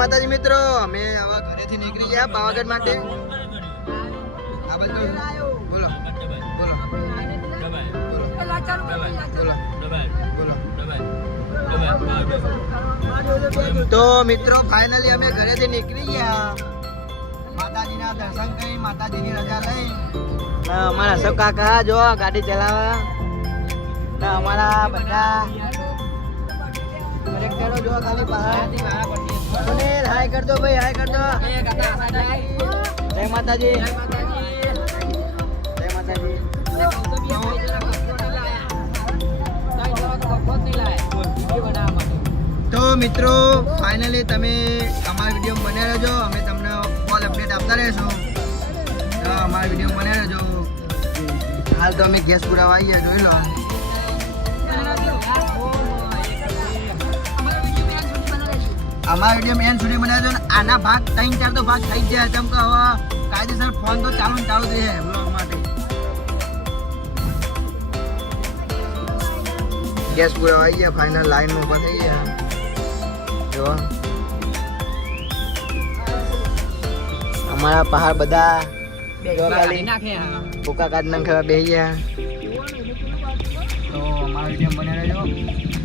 માતાજી મિત્રો, અમે હવે ઘરેથી નીકળી ગયા પાવાગઢ માટે. આ બધું બોલો બોલો તો મિત્રો ફાઇનલી અમે ઘરેથી નીકળી ગયા. માતાજીના દર્શન કરી, માતાજીની રજા લઈ. અમારા સબ કાકા જો ગાડી ચલાવવા, અમારા બધા કલેક્ટરો જો ખાલી બહાર. સુનિલ હાય કરતો ભાઈ, હાય કરતો. જય માતાજી, જય માતાજી. તો મિત્રો ફાઇનલી તમે અમારા વિડીયો બન્યા રહેજો. અમે તમને ઓલ અપડેટ આપતા રહેશું. તો અમારા વિડીયો બન્યા રહેજો. હાલ તો અમે ગેસ પુરાવા આવી ગયા, જોઈ લો. અમારા વિડીયો મેન સુધી બનાવજો ને આના ભાગ 3-4 તો ભાગ થઈ જાય. કેમ કે હવે કાયદેસર ફોન તો ચાલુ જ રહે બ્લોગ માટે. ગેસ પુરાવા આવી ગયા, ફાઇનલ લાઈન ઉપર થઈ ગયા. જો અમારા પહાડ બધા ભૂકા કાઢ નાખવા બેસી ગયા. તો અમારા વિડીયો બને રહેજો.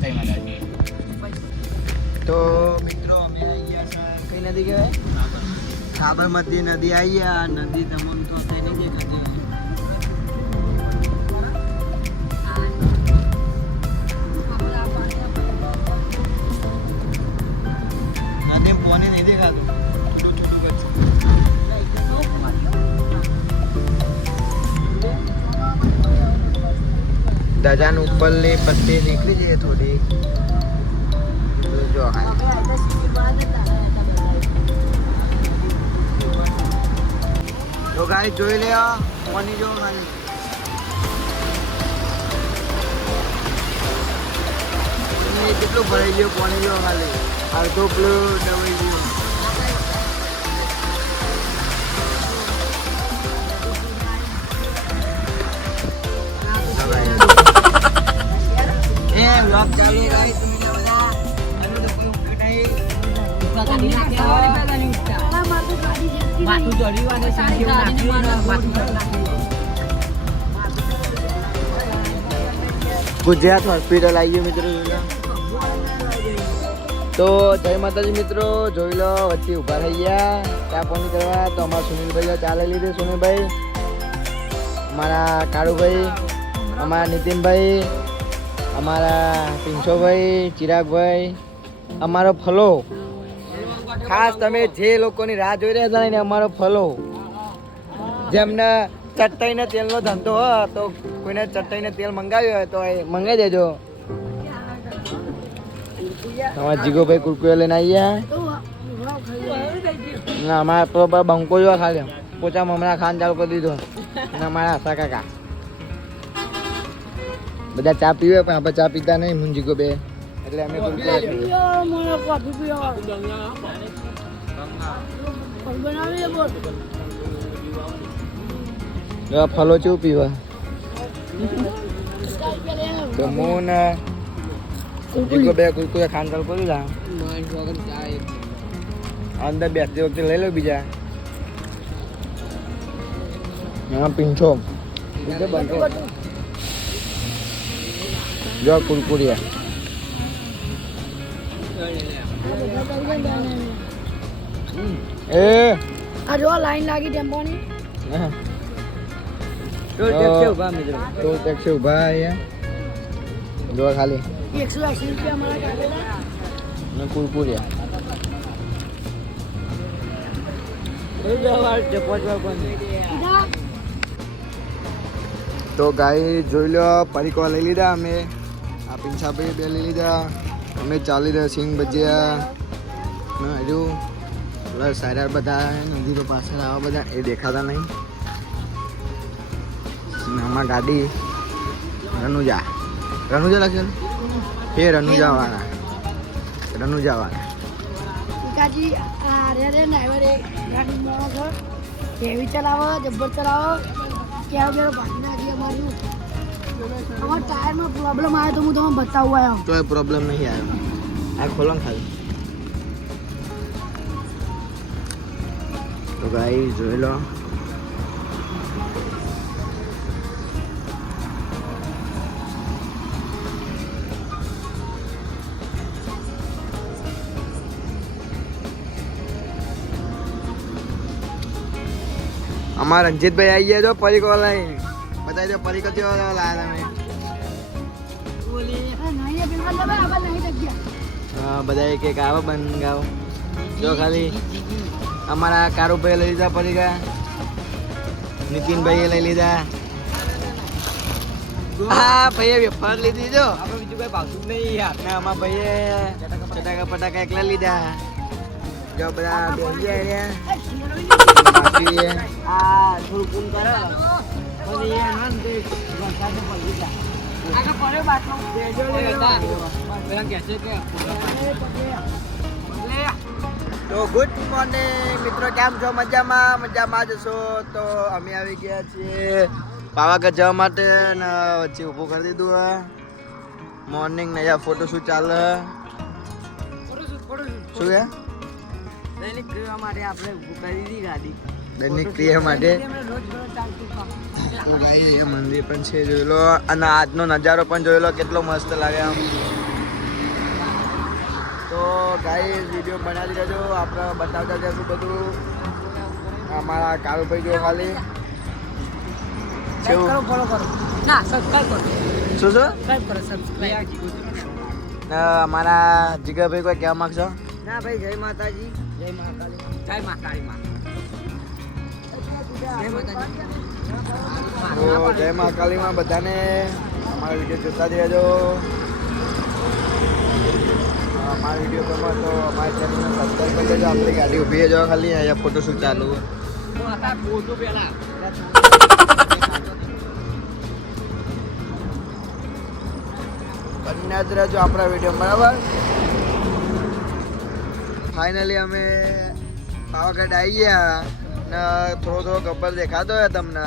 જય માતાજી. તો મિત્રો અમે આવી ગયા છે કઈ નદી કહેવાય? સાબરમતી નદી આવી ગયા. નદી તમને તો કઈ નહીં દેખાતી. નદી પાણી નહીં દેખાતું, ધજાન ઉપરની પટ્ટી નીકળી જઈએ થોડી. જો તો ગાઈ જોઈ લે પાણી જો ખાલી કેટલું ભરાઈ ગયું પાણી જો ખાલી અડધો પેલું દબાઈ ગયું. એ વ્લોગ ચાલુ ગાઈ તમે બધા અનુ તો કોઈ ઉઠે નહીં. માથું જોડીવાને સાંજે નાખ્યું ગુજરાત હોસ્પિટલ આવી ગયું મિત્રો. તો જય માતાજી મિત્રો, જોઈ લો વચ્ચે ઊભા થઈ ગયા ચા પાણી કરવા. તો અમારા સુનિલભાઈ ચાલે લીધે. સુનિલભાઈ, અમારા કાળુભાઈ, અમારા નીતિનભાઈ, અમારા પિંછોભાઈ, ચિરાગભાઈ, અમારો ફલો. ખાસ તમે જે લોકોની રાહ જોઈ રહ્યા હતા ને અમારો ફલો, જેમને ચટ્ટાઈને તેલનો ધંધો હોય તો કોઈને ચટ્ટાઈને તેલ મંગાવ્યું હોય તો એ મંગાવી દેજો. અમારા જીગોભાઈ કુરકુરે લઈને આવ્યા. ના અમારા બંકો જોવા ખાલી પોચા મમરા ખાન ચાલુ કરી દીધો. અને અમારા આશા કાકા બધા ચા પીવે પણ આપણે ચા પીતા નહીં. મુંજીગો બે એટલે અમે કુરકુરે ફલો ચેવું પીવા તો હું ને જીગો બે કુરકુરે ખાન ચાલુ કરી લા. અંદર બેસતી વખતે લઈ લો બીજા. હા પીંછો જો કુરકુરિયા. એ આ જો લાઈન લાગી ટેમ્પોની. હા ટોલ ટેક્સી ઉભા મિત્રો, ટોલ ટેક્સી ઉભા અહીંયા જો ખાલી 180 રૂપિયા મારા કાઢેલા ને કુરકુરિયા. તો ગાય જોઈ લો પરીકો લઈ લીધા અમે. આ પિંછાભાઈ બે લઈ લીધા. અમે ચાલી રહ્યા સિંગ ભજીયા ના હજુ પ્લસ સારા બધા નદી તો પાછળ આવા બધા એ દેખાતા નહીં. આમાં ગાડી રનુજા લખેલું એ રનુજાવાળા. પિતાજી રે ડ્રાઈવર એક ગાડી મોડો છો કેવી ચલાવો જબ્બર ચલાવો ક્યાં બેરો ભાગી નાખી અમારું. અમારા ટાયરમાં પ્રોબ્લેમ આવ્યો તો હું તમને બતાવવા આવ્યો. તો એ પ્રોબ્લેમ નહીં આવ્યો. આ ખોલો ખાલી તો ગાઈસ જોઈ લો. અમારા રંજીતભાઈ આવી ગયા જો પરીકો લઈ બતાવી દો પરીકો કેવો લાયા તમે. હા બધા એક એક આવો બંગાવ જો ખાલી અમારા કારુભાઈ લઈ લીધા પરીકા, નીતિનભાઈએ લઈ લીધા. હા ભાઈએ વેફર લીધી જો બીજું કઈ ભાવતું નહીં યાર. ને અમારા ભાઈએ ચટાકા પટાકા એકલા લીધા. જો બધા બેસી ગયા આ થોડું પૂન કરો પછી એ નાન તે વરસાદ પડી ગયા આગળ પડ્યો બાટલો બેજો લેતા પેલા કહે છે કે તો ગુડ મોર્નિંગ મિત્રો, કેમ છો? મજામાં જશો. તો અમે આવી ગયા છીએ પાવાગઢ જવા માટે ને વચ્ચે ઊભું કરી દીધું. મોર્નિંગ ને અહીંયા ફોટોશૂટ ચાલે. શું છે? દૈનિક ક્રિયા માટે આપણે ઊભું કરી દીધી ગાડી. દૈનિક ક્રિયા માટે તો ગાઈસ અહીંયા મંદિર પણ છે જોઈ લો. અને આજનો નજારો પણ જોઈ લો કેટલો મસ્ત લાગે આમ. તો ગાઈસ વિડીયો બનાવી દેજો, આપણે બતાવતા જશું બધું. અમારા કારુભાઈ જો ખાલી શું અમારા જીગરભાઈ કોઈ કહેવા માંગશો? ના ભાઈ, જય માતાજી. જય મહાકાળી. જય મહાકાળી માં. જય મહાકાળી માં બધાને. અમારા વિડીયો જોતા જ રહેજો. અમારા વિડીયો ગમે તો અમારા ચેનલને સબસ્ક્રાઈબ કરી દેજો. આપણી ગાડી ઊભી જો ખાલી અહીંયા ફોટોશૂટ ચાલુ. બન્યા જ રહેજો આપણા વિડીયો બરાબર. ફાઇનલી અમે પાવાગઢ આવી ગયા ને થોડો ગબ્બર દેખાતો હોય તમને,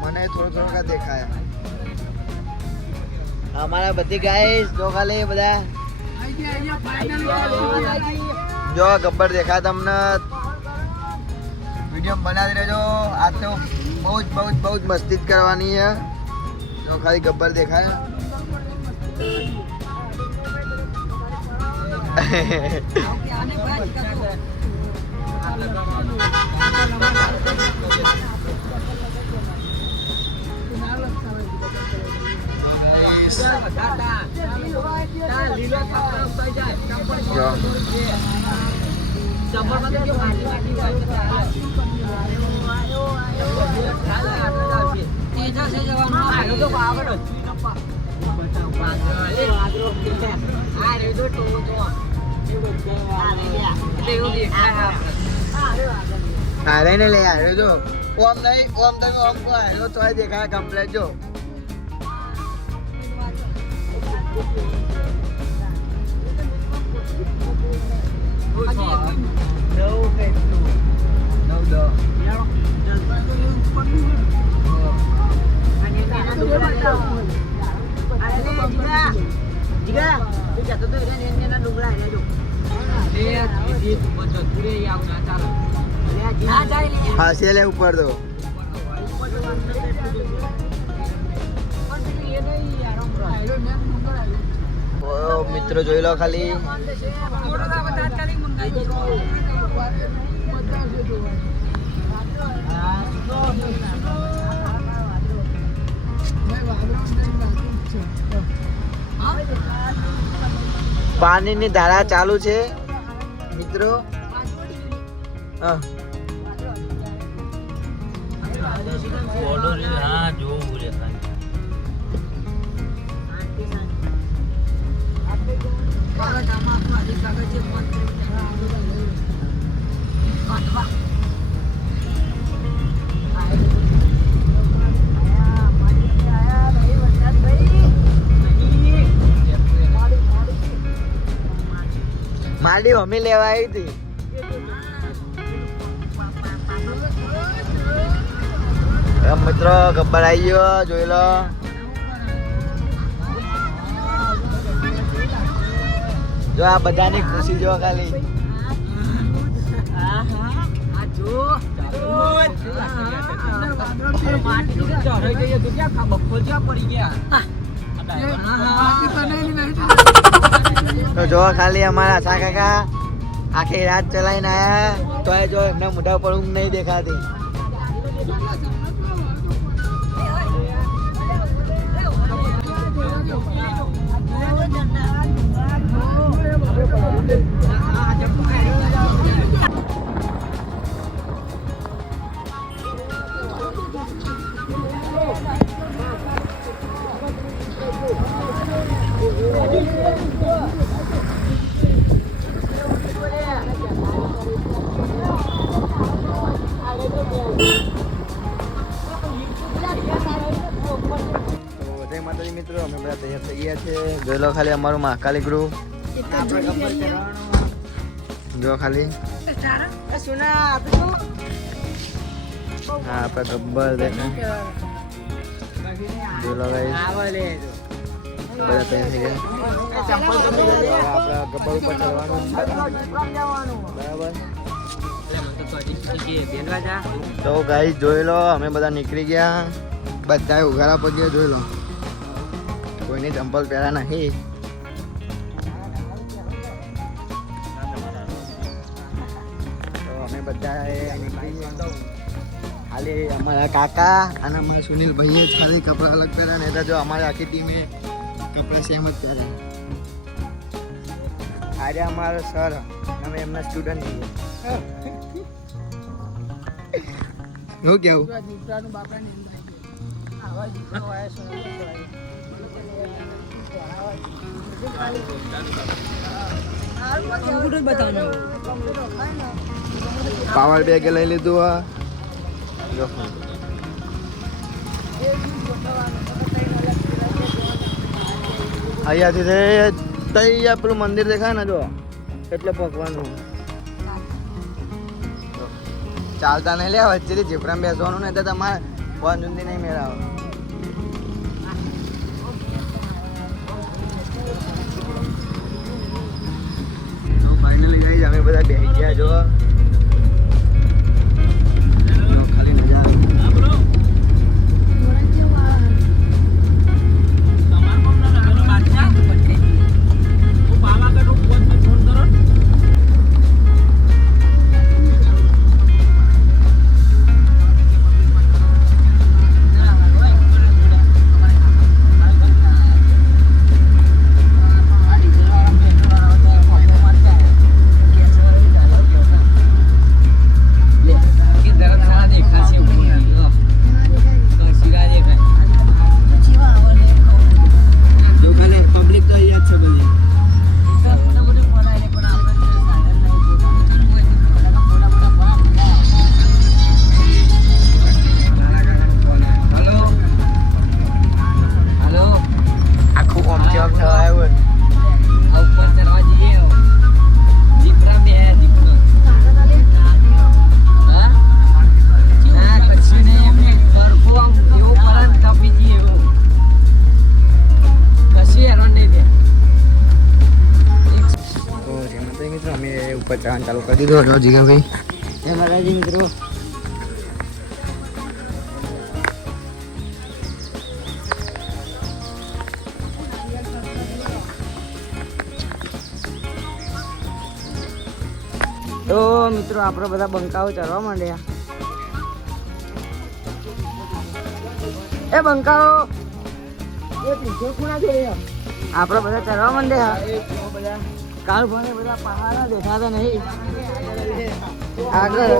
મને થોડો દેખાય. અમારા બધી ગાઈસ જો ખાલી બધા જો ગબ્બર દેખાય તમને. વિડીયો બનાવી રહેજો. આ તો બહુ જ મસ્તી જ કરવાની છે. જો ખાલી ગબ્બર દેખાય. હારે ને લે હારે જો ઓમ નહીં ઓમ તમે ઓમ કો હારો તોય દેખાય કમ્પ્લેટ જો. હા સેલે ઉપર દો. મિત્રો જોઈ લો ખાલી. પાણીની ધારા ચાલુ છે મિત્રો. હા માડી મમ્મી લેવા આવી હતી. મિત્રો ગબ્બર આવી ગયો જોઈ લો. જો આ બધાની ખુશી જો ખાલી. તો જો ખાલી અમારા આશા કાકા આખી રાત ચલાવીને આયા તો જો એમના મોઢા પર ઊંઘ નહીં દેખાતી. મિત્રો અમે બધા તૈયાર થઈ ગયા છે. જોઈ લો ખાલી અમારું મહાકાલી ગ્રુપ. જો ખાલી હા આપડે ગબ્બર દેખાય. જોઈ લો ગાઈસ બધા તૈયાર થઈ ગયા. આપડા ગબ્બર ઉપર ચડવાનું બરાબર. તો ગાઈસ જોઈ લો અમે બધા નીકળી ગયા. બધા ઉઘાડા પગ્યા. જોઈ લો કોઈની ચંપલ પહેરા નહીં. તો અમે બધા નીકળી ગયા. ખાલી અમારા કાકા અને અમારા સુનિલભાઈએ જ ખાલી કપડાં અલગ પહેર્યા. નહીં તો જો અમારી આખી ટીમે કપડાં સેમ જ પહેર્યા. આજે અમારા સર અમે એમના સ્ટુડન્ટ છીએ. શું કેવું? પાવર બેગ લઈ લીધું. અહીંયાથી તૈયાર પેલું મંદિર દેખાય ને જો એટલે પકવાનું. ચાલતા નહીં લે વચ્ચેથી જીપરામાં બેસવાનું નહીં તો તમારે ફોન જુદી નહીં મેળાવો. ફાઇનલી ગાઈસ અમે બધા બેસી ગયા. જો ખાલી મજા આવે. ઉપર ચઢાણ ચાલુ કરી દીધો હતો જીગાભાઈ. જય માતાજી મિત્રો. તો મિત્રો આપણે બધા બંકાઓ ચડવા માંડ્યા. એ બંકાઓ આપણે બધા ચડવા માંડ્યા. કાલ ભણે બધા પહાડા દેખાતા નહીં આગળ.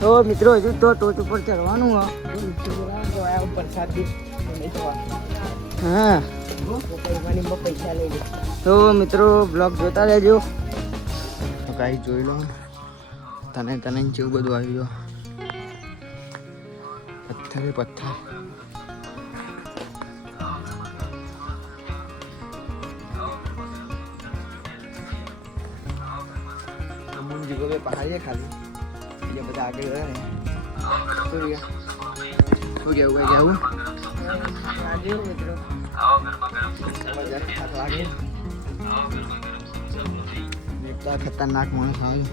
તો મિત્રો હજુ તો ટોચ ઉપર ચડવાનું. હા પૈસા લઈ લે. તો મિત્રો બ્લોગ જોતા રહેજો. કાંઈ જોઈ લો તને જેવું બધું આવી ગયો. પથ્થરે પથ્થર. અમુક જગ્યાએ પહાડી ખાલી બીજા બધા આગળ ગયા ને. શું કેવું કઈ જવું ખતરનાક માણસ આવે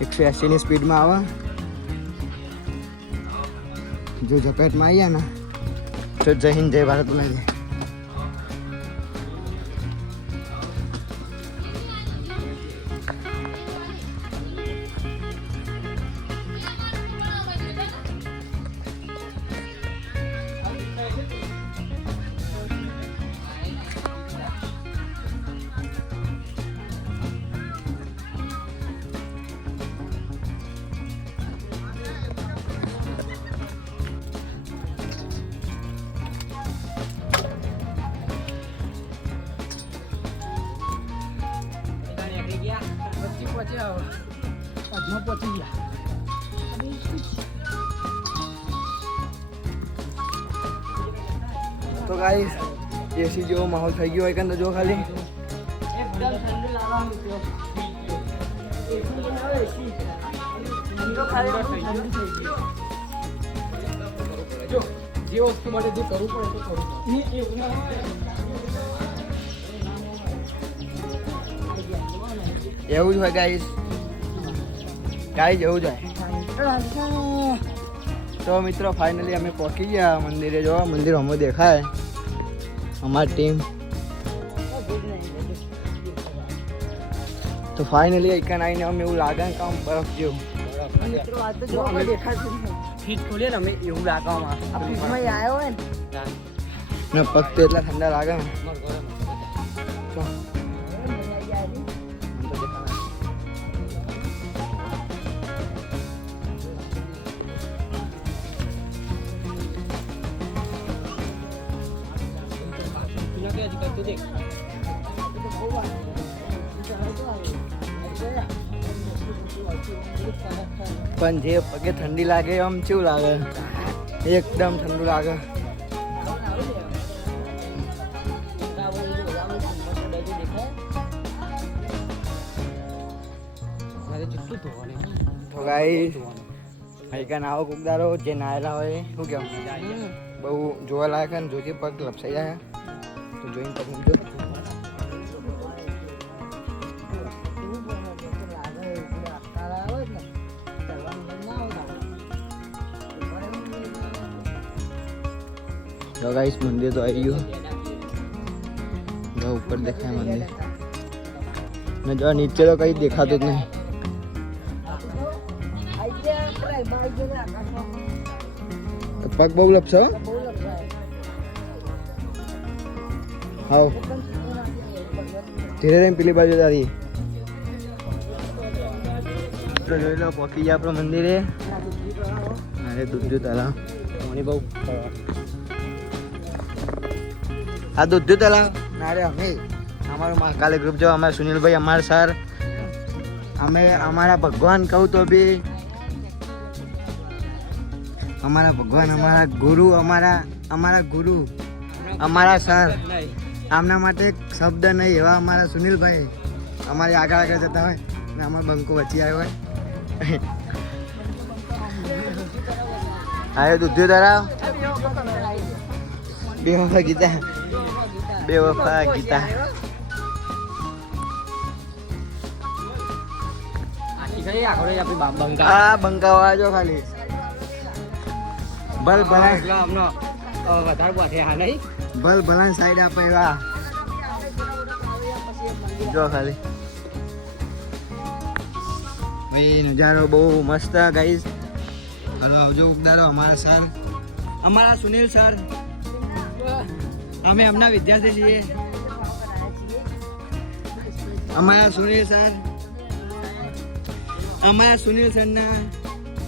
180 ની સ્પીડમાં આવે જો ઝપેટમાં આવ્યા ને તો જય હિન્દ જય ભારત બોલાય તો ગાઈસ એસી જેવો માહોલ થઈ ગયો હોય કે જો ખાલી એકદમ ઠંડુ લાગવાનું જો જે વસ્તુ માટે જે કરવું પડે તો કરવું એવું જ હોય ગાઈસ એવું જ હોય તો મિત્રો ફાઇનલી અમે પહોંચી ગયા મંદિરે જો મંદિર અમે દેખાય અમારી ટીમ તો ફાઇનલી એકન આવીને અમે એવું લાગે કે આમ બરફ જેવું મિત્રો આ તો જો અમે દેખાતું ફીટ ખોલીએ ને અમે એવું લાગવામાં આ ફીટમાં આવ્યો હોય ને પગ તો એટલા ઠંડા લાગે ને પણ જે પગે ઠંડી લાગે આમ કેવું લાગે એકદમ ઠંડુ લાગે તો ગાઈસ આઈકન આવો કુકદારો જે નાયેલા હોય શું કેવું બહુ જોવા લાયક ને જોજે પગ લપસાઈ જાય તો જોઈને પગ મૂકજો तो गाइस मंदिर तो आई हो जो ऊपर देखा है मंदिर मैं जो नीचे तो कहीं देखा तो नहीं पग बहु लपसा आओ धीरे धीरे पीली बाजू जा रही तो जो लो पहुंची जा अपना मंदिर है अरे दूध ताला पानी बहु આ દૂધ તલાવ ના રે અમે અમારું મહાકાલી ગ્રુપ જો અમારા સુનિલભાઈ અમારા સર અમે અમારા ભગવાન કહું તો બી અમારા ભગવાન અમારા ગુરુ અમારા ગુરુ અમારા સર આમના માટે શબ્દ નહીં એવા અમારા સુનિલભાઈ અમારી આગળ જતા હોય ને અમારો બંકો વચ્ચે આવ્યો હોય આવ્યો દૂધ તલાવ બે વફા ગીતા બેવફા ગીતા આ બંકાવા જો ખાલી ભલ ભલા સાઈડ આપે એવા જો ખાલી ભાઈ નજારો બહુ મસ્ત ગાઈસ હાલો આવજો ઉગદારો અમારા સર અમારા સુનિલ સર અમે એમના વિદ્યાર્થી છીએ અમારા સુનિલ સરના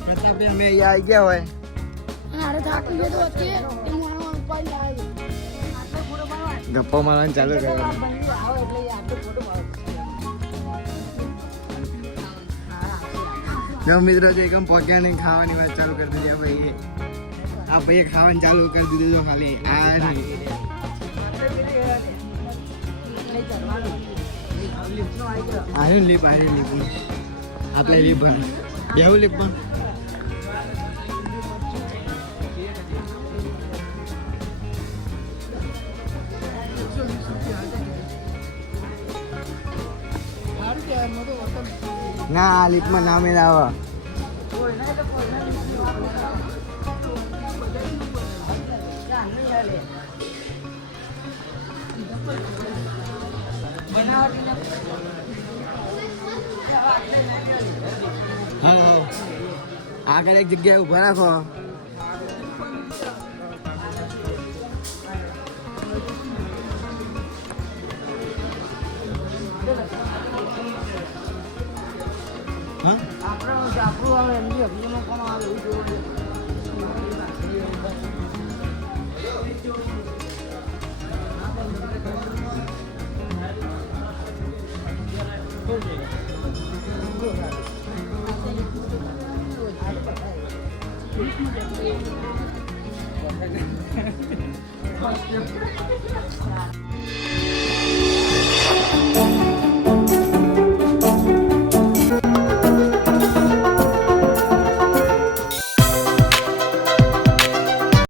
પ્રતાપે અમે અહીંયા આવી ગયા હોય ગપ્પા મારવાનું ચાલુ કર્યું મિત્રો જો એકમ પહોંચ્યા નહીં ખાવાની વાત ચાલુ કરી દીધી ભાઈ આ ભાઈએ ખાવાનું ચાલુ કરી દીધું જો ખાલી આ નહીં આયુ લીપ આપણે લીપ બેહું લીપમાં ના આ લીપમાં ના મેળ આવે હા આગળ એક જગ્યાએ ઊભા રાખો હા આપણું આવે એમની અભિયાનમાં કોણ આવે એવું જોવું